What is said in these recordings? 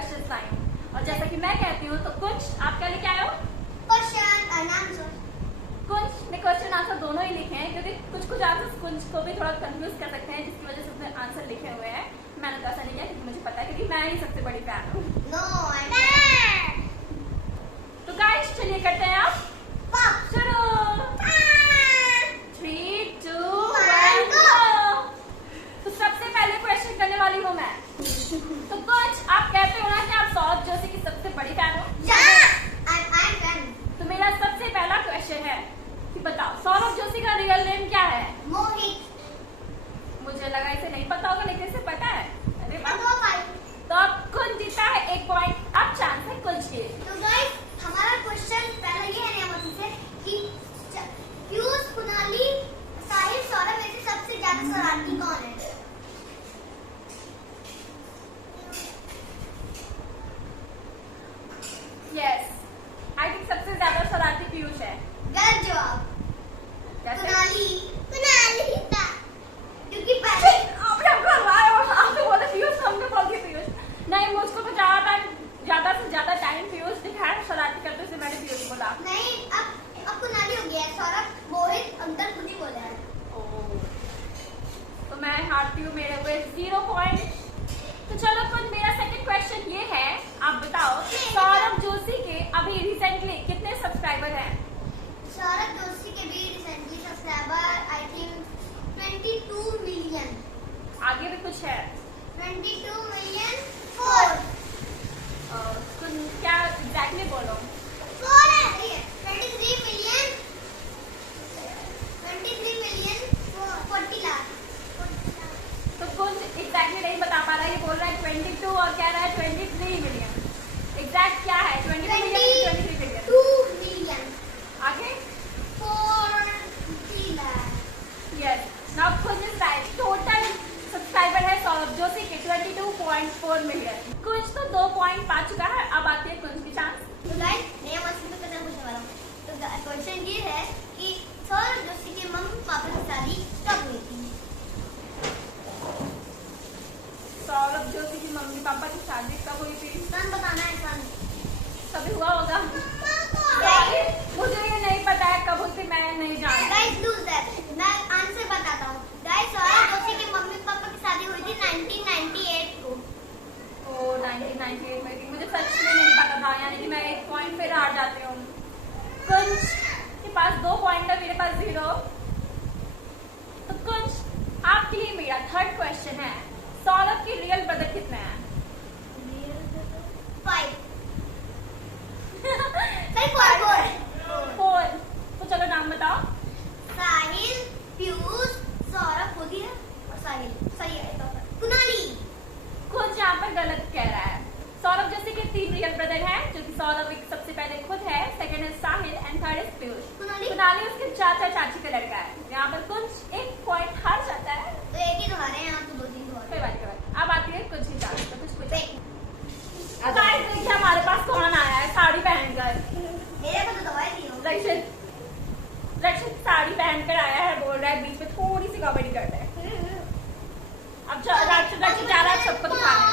Question लाई हूँ और जैसा कि मैं कहती हूँ तो कुछ आप क्या लेके आए हो? Question and answer. कुछ ने क्वेश्चन आंसर दोनों ही लिखे हैं क्योंकि कुछ आंसर कुछ को भी थोड़ा कंफ्यूज कर सकते हैं, जिसकी वजह से उसने आंसर लिखे हुए हैं। मैंने तो ऐसा नहीं किया क्योंकि मुझे पता है क्योंकि मैं ही सबसे बड़ी फैन हूँ। नो आई तो गाइस चलिए करते हैं आप शुरू। 3, 2, 1 go। तो सबसे पहले क्वेश्चन करने वाली हूँ मैं। तो कुछ आप कहते हो ना कि आप सौरभ जोशी की सबसे बड़ी फैन हो? तो मेरा सबसे पहला क्वेश्चन है कि बताओ सौरभ जोशी का रियल नेम क्या है? मोहित। मुझे लगा इसे नहीं पता होगा लेकिन इसे पता है। अरे वाह। तो तो अब कुछ जीता है 1 पॉइंट। अब चांस है कुछ के। गाइस हमारा क्वेश्चन पहला ये है नियमति से कि पीयूष, कुणाली, साहिल, सौरभ में से सबसे ज्यादा शरारती कौन है? यस, आई थिंक सबसे ज्यादा शरारती पीयूष है। गलत जवाब। कैसे? कुणाली था क्योंकि पहले आपने हमको हराया और आपने बोला पीयूष, हमने बोल दिया पीयूष। नहीं, मुझको तो ज्यादा से ज्यादा टाइम पीयूष दिखाया शरारती करते हुए, मैंने पीयूष बोला। नहीं, अब कुणाली हो गया है। सौरभ, मोहित, अंकल खुद ही बोला है। तो मैं हारती हूँ, मेरे हुए 0 पॉइंट। तो चलो कुछ मेरा सेकंड क्वेश्चन ये है, आप बताओ सौरभ जोशी के अभी रिसेंटली कितने सब्सक्राइबर हैं? सौरभ जोशी के भी recently subscriber I think 22 million. आगे भी कुछ है? 22 मिलियन 4। क्या एग्जैक्टली बोलो? 4 है। 23 मिलियन 40 लाख। तो कुछ एग्जैक्टली नहीं बता पा रहा है, ये बोल रहा है 22 और कह रहा है 23 मिलियन। एग्जैक्ट क्या है? 22 मिलियन 23 मिलियन? 2 मिलियन। आगे 40 लाख। यस, नाउ कुछ इज राइट। टोटल सब्सक्राइबर है सौरभ जोशी के 22.4 मिलियन। कुछ तो 2 पॉइंट पा चुका है। अब आती है कुछ की चांस। तो गाइस नया मछली तो करना पूछने वाला हूँ। तो क्वेश्चन ये है कि सौरभ जोशी के मम्मी पापा की शादी कब हुई थी? सौरभ जोशी की मम्मी पापा की शादी कब हुई थी? सन बताना है। सन कभी हुआ होगा। मुझे ये नहीं पता है कब हुई थी, मैं नहीं जानती। Guys lose that. मैं आंसर बताता हूँ। गाइस सौरभ जोशी के मम्मी पापा की शादी हुई थी 1998 को। 1998 में। मुझे सच में नहीं पता था, यानी कि मैं 1 पॉइंट फिर हार जाती हूँ। कुछ के पास 2 पॉइंट है, मेरे पास 0। तो कुछ आपके लिए मेरा थर्ड क्वेश्चन है, सौरभ के रियल ब्रदर कितने हैं? 5। सही 4। 4। तो चलो नाम बताओ। साहिल, पीयूष, सौरभ खुद ही है और साहिल सही है। कुणाली खुद यहाँ पर गलत कह रहा है। सौरभ जोशी के 3 रियल ब्रदर हैं, जो कि सौरभ एक सबसे पहले खुद है, सेकंड है साहिल एंड थर्ड इज पीयूष। कुणाली उसके चाचा चाची का लड़का है। यहाँ पर कुछ 1 पॉइंट हार जाता है। तो एक ही तो हारे हैं, आप तो 2-3 तो कोई बात नहीं। अब आती है कुछ ही चांस। तो कुछ हारे। गाइस देखिए हमारे पास कौन आया है साड़ी पहनकर। मेरे को तो दवाई दी हो। रक्षित साड़ी पहनकर आया है, बोल रहा है बीच में थोड़ी सी कॉमेडी करता है। अब रक्षित जा रहा है सबको दिखाने।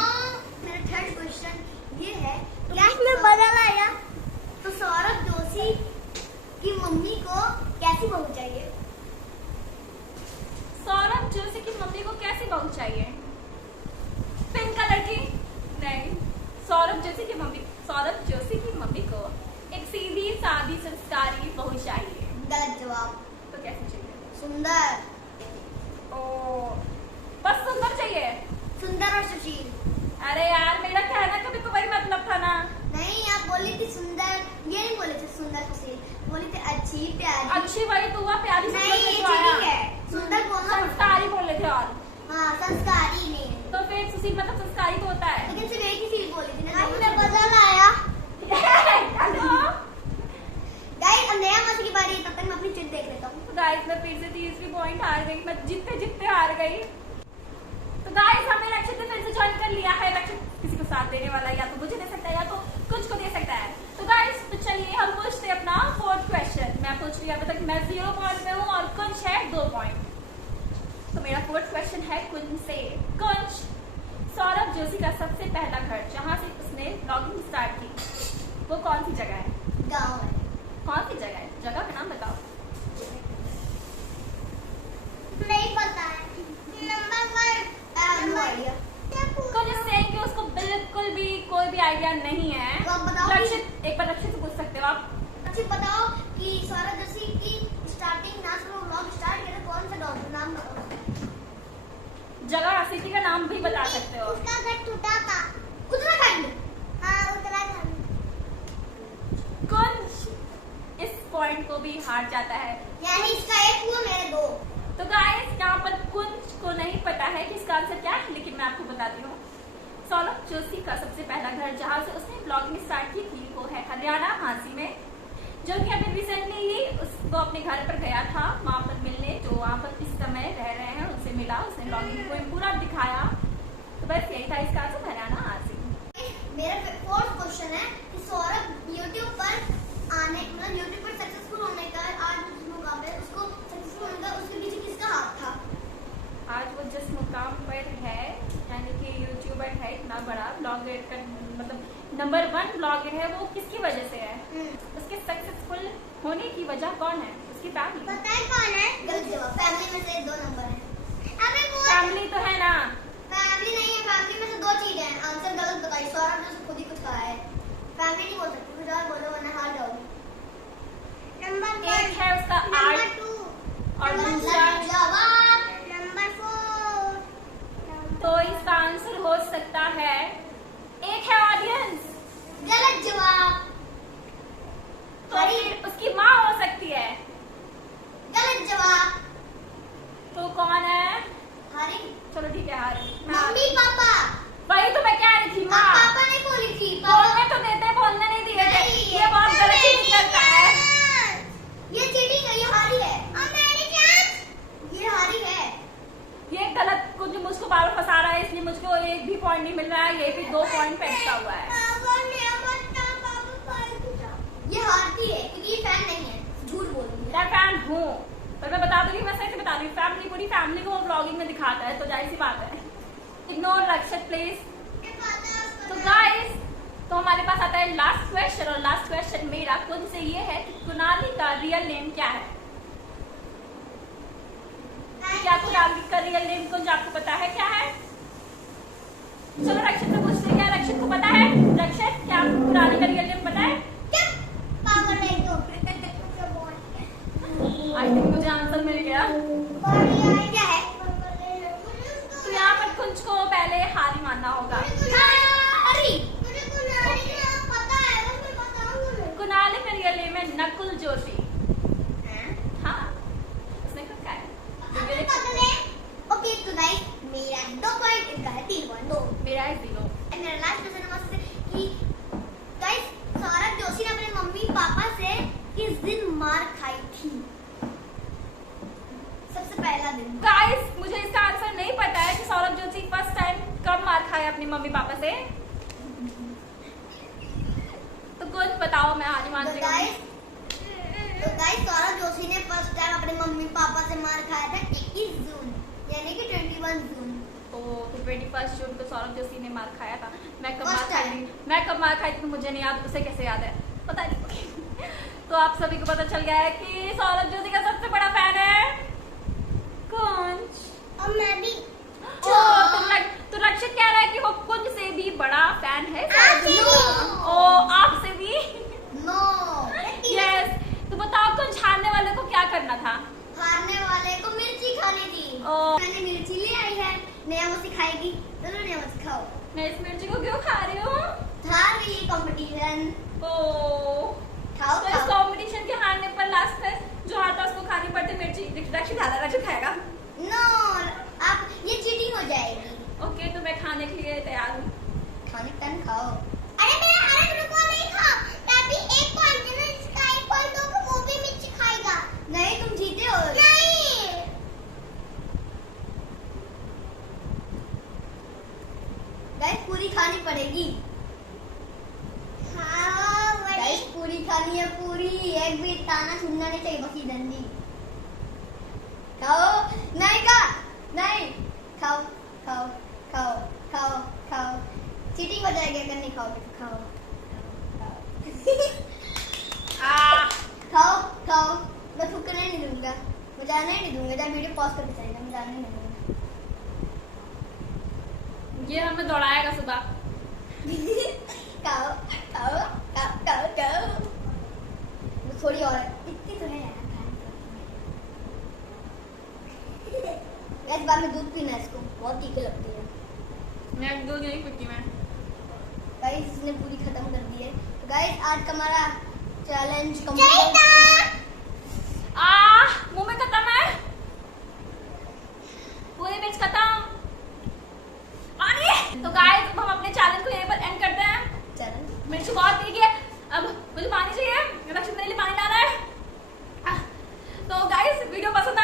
मेरा थर्ड क्वेश्चन ये है, क्लास में बदल आया तो सौरभ जोशी की मम्मी को कैसी बहू चाहिए? सौरभ जोशी की मम्मी को कैसी बहू चाहिए? पिंक कलर की? नहीं, सौरभ जोशी की मम्मी को एक सीधी सादी संस्कारी बहू चाहिए। गलत जवाब। तो कैसी चाहिए? सुंदर। ओ, बस सुंदर चाहिए? सुंदर और सुशील। अरे यार मेरा कहना कभी तो वही मतलब था ना। नहीं, आप बोली थी सुंदर, ये नहीं बोले थे सुंदर सुशील, बोली थी अच्छी प्यारी। अच्छी वही तो हुआ, प्यारी नहीं, ये चीटिंग है। सुंदर बोलना संस्कारी बोल रहे थे। और हाँ संस्कारी नहीं, तो फिर सुशील मतलब संस्कारी तो होता है। लेकिन सिर्फ एक ही चीज बोली थी ना। आपने बदल आया। गाइस अब नया मछली की बारी है, तब तक मैं अपनी चिट देख लेता हूँ। गाइस मैं फिर से 30 पॉइंट हार गई, मैं जीतते हार गई। तो गाइस हमें रक्षित ने फिर से ज्वाइन कर लिया है। रक्षित किसी को साथ देने वाला वो कौन सी जगह है? गाँव है। कौन सी जगह है? जगह का नाम बताओ। नहीं पता है। नंबर 1 कुछ saying कि उसको बिल्कुल भी कोई भी आइडिया नहीं है। तो आप बताओ। रक्षित, एक बार रक्षित से पूछ सकते हो आप। अच्छी बताओ कि सौरभ जोशी की स्टार्टिंग ना से व्लॉग स्टार्ट किया था, कौन सा गाँव नाम बताओ। जगह सिटी का नाम भी बता सकते हो। उसका घर टूटा था। उत्तराखंड। हाँ उत्तराखंड। कुंज इस पॉइंट को भी हार जाता है। यानी इसका 1 हुआ, मेरे 2। तो गाइस यहाँ पर कुंज को नहीं पता है कि इसका आंसर क्या है, लेकिन मैं आपको बताती हूँ। सौरभ जोशी का सबसे पहला घर जहाँ से उसने ब्लॉगिंग स्टार्ट की थी वो है हरियाणा हांसी में, जो कि अभी रिसेंटली ही उसको अपने घर पर गया था वहाँ पर मिलने, जो वहाँ पर इस समय रह रहे हैं उनसे मिला, उसने ब्लॉगिंग को पूरा दिखाया। तो बस यही था इसका आंसर, हरियाणा हांसी। मेरा 4th क्वेश्चन है कि सौरभ यूट्यूब पर आने मतलब यूट्यूब पर सक्सेसफुल होने का आज जिस मुकाम पे उसको सक्सेसफुल होने का उसके पीछे किसका हाथ था? आज वो जिस मुकाम पर है, यानी कि यूट्यूबर है, इतना बड़ा ब्लॉगर का मतलब नंबर 1 ब्लॉगर है, वो किसकी वजह से है? उसके सक्सेसफुल होने की वजह कौन है? उसकी फैमिली। पता है कौन है? गलत जवाब। फैमिली में से 2 नंबर है। अबे वो फैमिली तो है ना। फैमिली नहीं है, फैमिली में से 2 चीजें हैं। आंसर गलत बताई। सौरभ जो खुद ही कुछ कहा है। फैमिली नहीं बोल सकती, कुछ और बोलो वरना हार जाओगे। नंबर 1 एक है उसका नंबर आर्ट 2 और दूसरा जवाब नंबर 4। तो इसका आंसर हो सकता है, एक है ऑडियंस। गलत जवाब। तो फिर उसकी माँ हो सकती है। गलत जवाब। तो कौन है? हरी। चलो ठीक है, हारी। Mummy papa. वही तो मैं कह रही थी, माँ। पापा ने बोली थी। बोलने तो देते, बोलने नहीं दिए थे। नहीं, ये बहुत गलत चीज करता है। ये चीटिंग है, ये हारी है। ये हारी है। ये गलत, कुछ मुझको बार बार फंसा रहा है, इसलिए मुझको एक भी पॉइंट नहीं मिल रहा है। ये भी 2 पॉइंट पे एक्स्ट्रा हुआ है। ये हारती है क्योंकि ये फैन नहीं है, झूठ बोल रही है। मैं फैन हूँ, पर मैं बता दूंगी, मैं सही से बता रही हूँ। फैमिली, पूरी फैमिली को वो ब्लॉगिंग में दिखाता है, तो जाहिर सी बात है। Ignore Rakshit please. तो गाइस, तो हमारे पास आता है लास्ट क्वेश्चन, और लास्ट क्वेश्चन मेरा कुंज से ये है कि कुणाली का रियल नेम क्या है? क्या कुणाली का रियल नेम कुंज आपको पता है क्या है? चलो रक्षित से पूछते हैं, क्या रक्षित को पता है? रक्षित, क्या आपको कुणाली का रियल नेम पता है? आई थिंक मुझे आंसर मिल गया। क्या है? तो यहाँ पर कुंज को पहले हारी मानना होगा। कुणाली का रियल नेम है नकुल जोशी। हाँ, उसने खुद कहा है। ओके तो गाइस, मेरा 2 पॉइंट, इनका है 3.2। मेरा है 0। मेरा लास्ट क्वेश्चन है मुझसे कि गाइस सौरभ जोशी ने अपने मम्मी पापा से किस दिन मार खाई थी? सबसे पहला दिन। गाइस, मुझे इसका आंसर नहीं पता है कि सौरभ जोशी फर्स्ट टाइम कब मार खाया अपनी मम्मी पापा से। तो कुछ बताओ, मैं हारी मान रही हूँ। तो गाइस सौरभ जोशी ने फर्स्ट टाइम अपने मम्मी पापा से मार खाया था 21 जून, यानी कि 21 जून। तो 21 जून को सौरभ जोशी ने मार खाया था। मैं कब First मार खाई थी? मैं कब मार खाई थी तो मुझे नहीं याद, उसे कैसे याद है पता नहीं। तो आप सभी को पता चल गया है कि सौरभ जोशी का सबसे बड़ा फैन है कुंज। और मैं भी। तो रक्षित कह रहा है कि वो कुंज से भी बड़ा फैन है सौरभ जोशी का। ओ, आपसे भी? नो। यस। तो बताओ, कुंज हारने वाले को क्या करना था? हारने वाले को मिर्ची खानी थी। ओ। मैंने मिर्ची ले आई है, नया मुझे खाएगी। चलो नया मुझे खाओ। मैं इस मिर्ची को क्यों खा रही हूँ? था ये कंपटीशन। ओ, खाओ तो इस कंपटीशन के हारने पर लास्ट में जो हारता उसको खानी पड़ती मिर्ची। रक्षित खाएगा। नो, आप ये चीटिंग हो जाएगी। ओके, तो मैं खाने के लिए तैयार हूँ। खाने तन खाओ। अरे रुको, नहीं खाओ। तभी 1 पॉइंट है ना, इसका 1 पॉइंट दो तो वो भी मिर्ची खाएगा। नहीं, तुम जीते हो। नहीं। गाइस पूरी खानी पड़ेगी। गाइस पूरी खानी है, पूरी। एक भी ताना छूटना नहीं चाहिए, बस डंडी। खाओ। नहीं खा, नहीं खाओ, खाओ, खाओ, खाओ, खाओ। चीटिंग हो जाएगी अगर नहीं खाओगे तो। खाओ, खाओ खाओ, मैं फूकने नहीं दूंगा, मैं जाने ही नहीं दूंगा, जब वीडियो पॉज करके चलेगा, मैं जाने ही नहीं दूंगा। ये हमें दौड़ाएगा सुबह। खाओ खाओ खाओ खाओ खाओ, थोड़ी और है, इतनी तो है यार खाने की। इस बार में दूध पीना है, इसको बहुत तीखी लगती है। मैं दूध नहीं पीती मैं। गाइस इसने पूरी खत्म कर दी है। तो गाइस आज का हमारा चैलेंज कंप्लीट। मुंह में खत्म है, पूरी मिर्च खत्म। तो गाइस हम अपने चैलेंज को यहीं पर एंड करते हैं। चैलेंज मिर्च बहुत तीखी है, अब मुझे पानी चाहिए, रक्षित मेरे लिए पानी ला रहा है। तो गाइस वीडियो पसंद